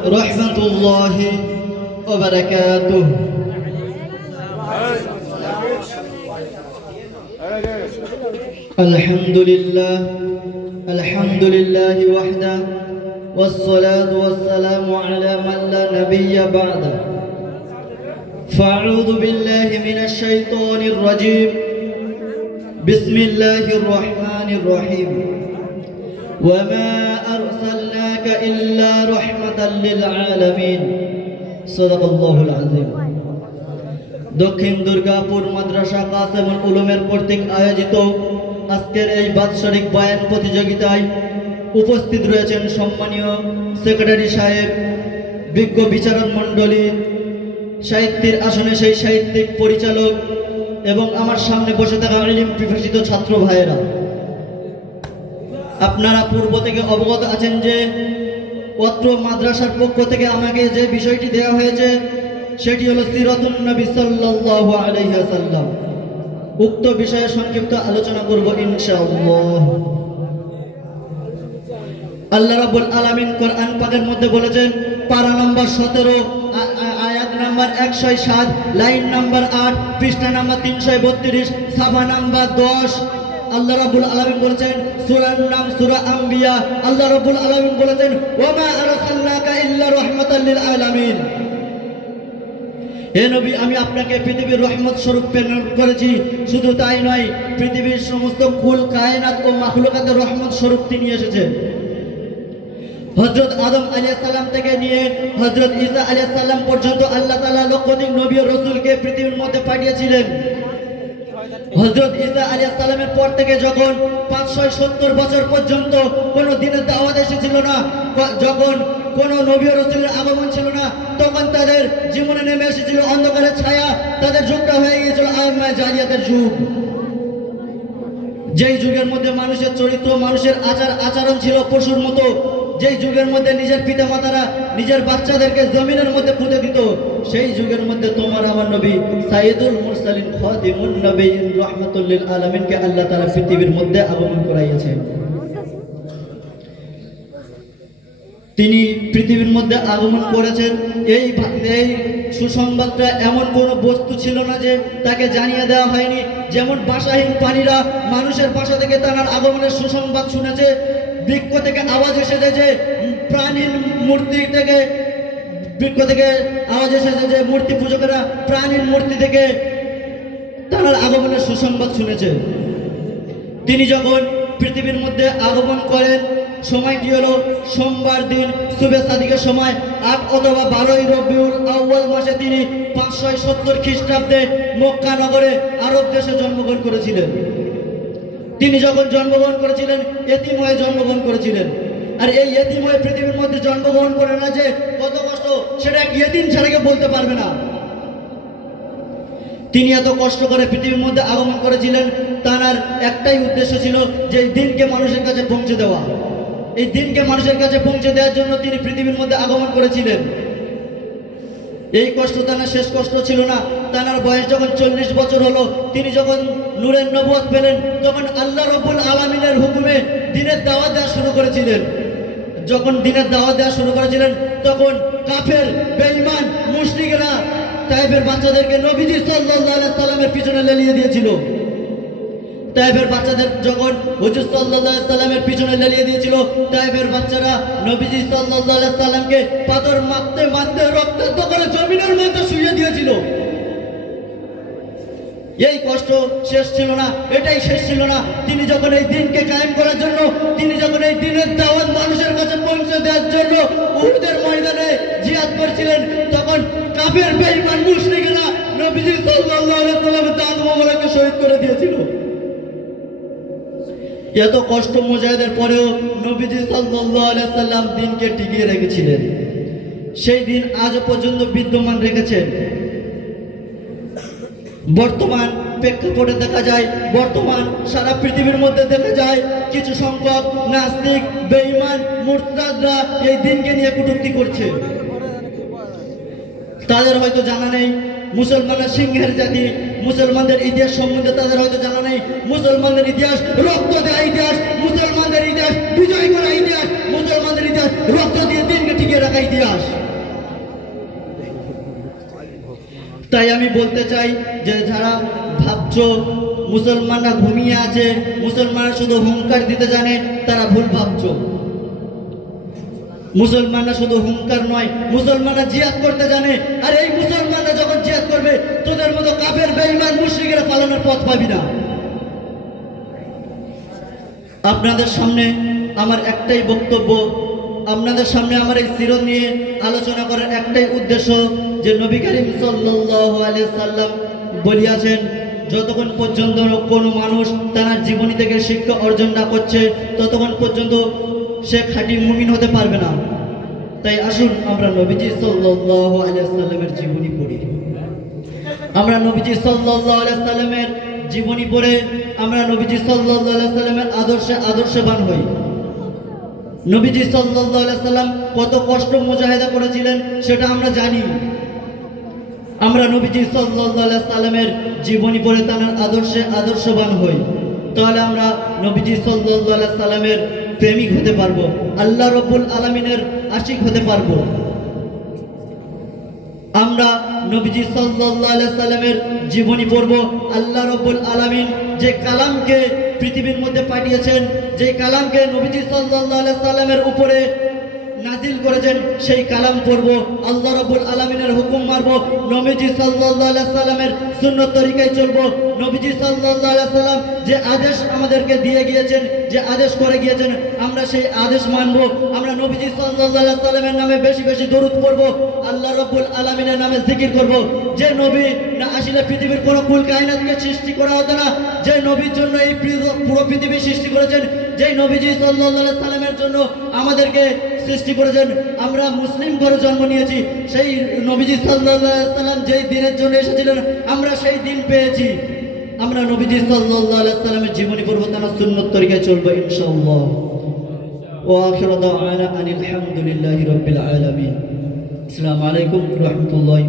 ورحمة الله وبركاته الحمد لله الحمد لله وحده والصلاة والسلام على من لا نبي بعده فأعوذ بالله من الشيطان الرجيم بسم الله الرحمن الرحيم وما أرسلناك إلا رحمة للعالمين صدق الله العظيم দক্ষিণ দুর্গাপুর মাদ্রাসা কাসেমুল উলুমের কর্তৃক আয়োজিত আজকের এই বাৎসরিক বয়ান প্রতিযোগিতায় উপস্থিত রয়েছেন সম্মানীয় সেক্রেটারি সাহেব বিজ্ঞ বিচারক মণ্ডলী সাহিত্যের আসনে সেই সাহিত্যিক পরিচালক এবং আমার সামনে বসে থাকা ইলিম বিভাষিত ছাত্র ভাইয়েরা আপনারা পূর্ব থেকে অবগত আছেন যে অত্র মাদ্রাসার পক্ষ থেকে আমাকে যে বিষয়টি দেওয়া হয়েছে, সেটি হলো সিরাতুন সাল্লাল্লাহু আলাইহি উক্ত বিষয়ে সংক্ষিপ্ত আলোচনা করব ইনশাআল্লাহ। আল্লাহ রাব্বুল আলামিন কোরআন পাকের মধ্যে বলেছেন, পারা নম্বর 17 আয়াত নাম্বার 107 লাইন নাম্বার 8 পৃষ্ঠা নাম্বার 332 সাফা নাম্বার 10 আল্লাহ রাব্বুল আলামিন বলেছেন, সূরার নাম সূরা আম্বিয়া। আল্লাহ রাব্বুল আলামিন বলেছেন, ওমা আরসালনাকা ইল্লা রাহমাতাল লিল আলামিন। হে নবী, আমি আপনাকে পৃথিবীর রহমত স্বরূপ প্রেরণ করেছি। শুধু তাই নয়, পৃথিবীর সমস্ত কুল, কায়নাত ও মাখলুকাতের রহমত স্বরূপ তিনি এসেছেন। হজরত আদম আলিয়া সাল্লাম থেকে নিয়ে হজরত ঈসা আলিয়া সাল্লাম পর্যন্ত আল্লাহ তালা লক্ষাধিক নবী রসুলকে পৃথিবীর মধ্যে পাঠিয়েছিলেন। হজরত ঈসা আলিয়া সাল্লামের পর থেকে যখন পাঁচশো সত্তর বছর পর্যন্ত কোনো দিনের দাওয়াত এসেছিল না যখন কোনো নবী রসুলের আগমন ছিল না, তখন তাদের জীবনে নেমে এসেছিল অন্ধকারের ছায়া, তাদের যুগটা হয়ে গিয়েছিল আয়মায় জালিয়াতের যুগ। যেই যুগের মধ্যে মানুষের চরিত্র, মানুষের আচার আচরণ ছিল পশুর মতো যেই যুগের মধ্যে নিজের পিতা মাতারা নিজের বাচ্চাদেরকে জমিনের মধ্যে পুঁতে দিত, সেই যুগের মধ্যে তোমার আমার নবী সাইদুল মুরসালিন খাদিমুন নবীন রহমাতুল্লিল আলামিনকে আল্লাহ তাআলা পৃথিবীর মধ্যে আগমন করাইয়াছেন তিনি পৃথিবীর মধ্যে আগমন করেছেন। এই এই সুসংবাদটা এমন কোনো বস্তু ছিল না যে তাকে জানিয়ে দেওয়া হয়নি। যেমন বাসাহীন প্রাণীরা মানুষের বাসা থেকে তার আগমনের সুসংবাদ শুনেছে বৃক্ষ থেকে আওয়াজ এসেছে যে প্রাণীর মূর্তি থেকে, বৃক্ষ থেকে আওয়াজ এসেছে যে মূর্তি পূজকেরা প্রাণীর মূর্তি থেকে তার আগমনের সুসংবাদ শুনেছে। তিনি যখন পৃথিবীর মধ্যে আগমন করেন সময়টি হলো? সোমবার দিন শুভে সাদিকের সময়, আট অথবা বারোই রবিউল আউ্বাল মাসে তিনি পাঁচশো সত্তর খ্রিস্টাব্দে মক্কা নগরে আরব দেশে জন্মগ্রহণ করেছিলেন। তিনি যখন জন্মগ্রহণ করেছিলেন এতিম হয়ে জন্মগ্রহণ করেছিলেন। আর এই এতিম পৃথিবীর মধ্যে জন্মগ্রহণ করে না যে কত কষ্ট, সেটা এক এতিম ছাড়াকে বলতে পারবে না। তিনি এত কষ্ট করে পৃথিবীর মধ্যে আগমন করেছিলেন, তার একটাই উদ্দেশ্য ছিল যে এই দিনকে মানুষের কাছে পৌঁছে দেওয়া। এই দিনকে মানুষের কাছে পৌঁছে দেওয়ার জন্য তিনি পৃথিবীর মধ্যে আগমন করেছিলেন। এই কষ্ট তার শেষ কষ্ট ছিল না। তার বয়স যখন চল্লিশ বছর হলো, তিনি যখন নূরের নবদ পেলেন, তখন আল্লাহ রব্বুল আলমিনের হুকুমে দিনের দাওয়া দেওয়া শুরু করেছিলেন। যখন দিনের দাওয়া দেওয়া শুরু করেছিলেন, তখন কাফের বেইমান মুশরিকরা টাইপের বাচ্চাদেরকে নবীজি সাল্লাহ সাল্লামের পিছনে লেলিয়ে দিয়েছিল। তাইফের বাচ্চাদের যখন হুজুর সাল্লাল্লাহু সাল্লামের পিছনে লেলিয়ে দিয়েছিল তাইফের বাচ্চারা নবীজি সাল্লাল্লাহু সাল্লামকে পাথর মারতে মারতে, রক্তাক্ত করে জমিনের মধ্যে শুইয়ে দিয়েছিল। এই কষ্ট শেষ ছিল না, এটাই শেষ ছিল না। তিনি যখন এই দিনকে কায়েম করার জন্য, তিনি যখন এই দিনের দাওয়াত মানুষের কাছে পৌঁছে দেওয়ার জন্য উহুদের ময়দানে জিহাদ করছিলেন, তখন কাফের বেঈমান মুশরিকরা নবীজি সাল্লাল্লাহু আলাইহি দাঁত মোবারককে শহীদ করে দিয়েছিল এত কষ্ট মুজাহিদের পরেও নবীজি সাল্লাম দিনকে টিকিয়ে রেখেছিলেন। সেই দিন আজ পর্যন্ত বিদ্যমান রেখেছেন। বর্তমান প্রেক্ষাপটে দেখা যায়, বর্তমান সারা পৃথিবীর মধ্যে দেখা যায়, কিছু সংখ্যক নাস্তিক, বেঈমান, মুরতাদরা এই দিনকে নিয়ে কটূক্তি করছে। তাদের হয়তো জানা নেই মুসলমানের সিংহের জাতি, মুসলমানদের ইতিহাস সম্বন্ধে তাদের হয়তো জানা নেই। মুসলমানদের ইতিহাস, রক্ত দেওয়া ইতিহাস, মুসলমানদের ইতিহাস, বিজয় করা ইতিহাস, মুসলমানদের ইতিহাস, রক্ত দিয়ে দিনকে টিকিয়ে রাখা ইতিহাস। তাই আমি বলতে চাই যে যারা ভাবছ মুসলমানরা ঘুমিয়ে আছে, মুসলমানরা শুধু হুঙ্কার দিতে জানে, তারা ভুল ভাবছ। মুসলমানরা শুধু হুঙ্কার নয়, মুসলমানরা জিয়াদ করতে জানে, আর এই মুসলমানরা করবে তোদের মতো কাফের, বেঈমান, মুশরিকেরা পালানোর পথ পাবি না। আপনাদের সামনে আমার একটাই বক্তব্য, আপনাদের সামনে আমার এই সিরত নিয়ে আলোচনা করার একটাই উদ্দেশ্য যে নবী করিম সাল্লাম বলিয়াছেন, যতক্ষণ পর্যন্ত কোনো মানুষ তার জীবনী থেকে শিক্ষা অর্জন না করছে, ততক্ষণ পর্যন্ত সে খাঁটি মুমিন হতে পারবে না। তাই আসুন আমরা নবীজি সাল্লাল্লাহু আলাইহি সাল্লামের জীবনী পড়ি। আমরা নবীজি সাল্লামের জীবনী পড়ে আমরা নবীজি সাল্লামের আদর্শে আদর্শবান হই। নবীজি সাল্লাম কত কষ্ট মুজাহিদা করেছিলেন সেটা আমরা জানি। আমরা নবীজি সাল্লামের জীবনী পড়ে তার আদর্শে আদর্শবান হই। তাহলে আমরা নবীজি সাল্লামের প্রেমিক হতে পারব, আল্লাহ রব্বুল আলামিনের আশিক হতে পারব। আমরা নবীজি সাল্লাহ সাল্লামের জীবনী পড়ব। আল্লাহ রব্বুল আলমিন যে কালামকে পৃথিবীর মধ্যে পাঠিয়েছেন, যে কালামকে নবীজি সাল্লাহ সাল্লামের উপরে নাজিল করেছেন, সেই কালাম পড়ব। আল্লাহ রবুল আলমিনের হুকুম মারব। নবীজি সাল্লাহ সাল্লামের শূন্য তরিকায় চলব। নবীজি সাল্লাম যে আদেশ আমাদেরকে দিয়ে গিয়েছেন, যে আদেশ করে গিয়েছেন, আমরা সেই আদেশ মানব। আমরা নবীজি সাল্লামের নামে বেশি বেশি দরুদ করব আল্লাহ রাব্বুল আলামিনের নামে জিকির করব। যে নবী না আসলে পৃথিবীর কোনো কুল কায়নাতকে সৃষ্টি করা হতো না, যে নবীর জন্য এই পুরো পৃথিবী সৃষ্টি করেছেন, যে নবীজি আলাইহি সাল্লামের জন্য আমাদেরকে সৃষ্টি করেছেন, আমরা মুসলিম ঘরে জন্ম নিয়েছি, সেই নবীজি আলাইহি সাল্লাম যেই দিনের জন্য এসেছিলেন, আমরা সেই দিন পেয়েছি। আমরা নবীজি সাল্লাহ আলাইসাল্লামের জীবনী পরিবর্তন সুন্নত তরিকায় চলবো ইনশাল্লাহ ও আখির আলহামদুলিল্লাহ রবিল আলমিন। আসসালামু আলাইকুম রহমতুল্লাহ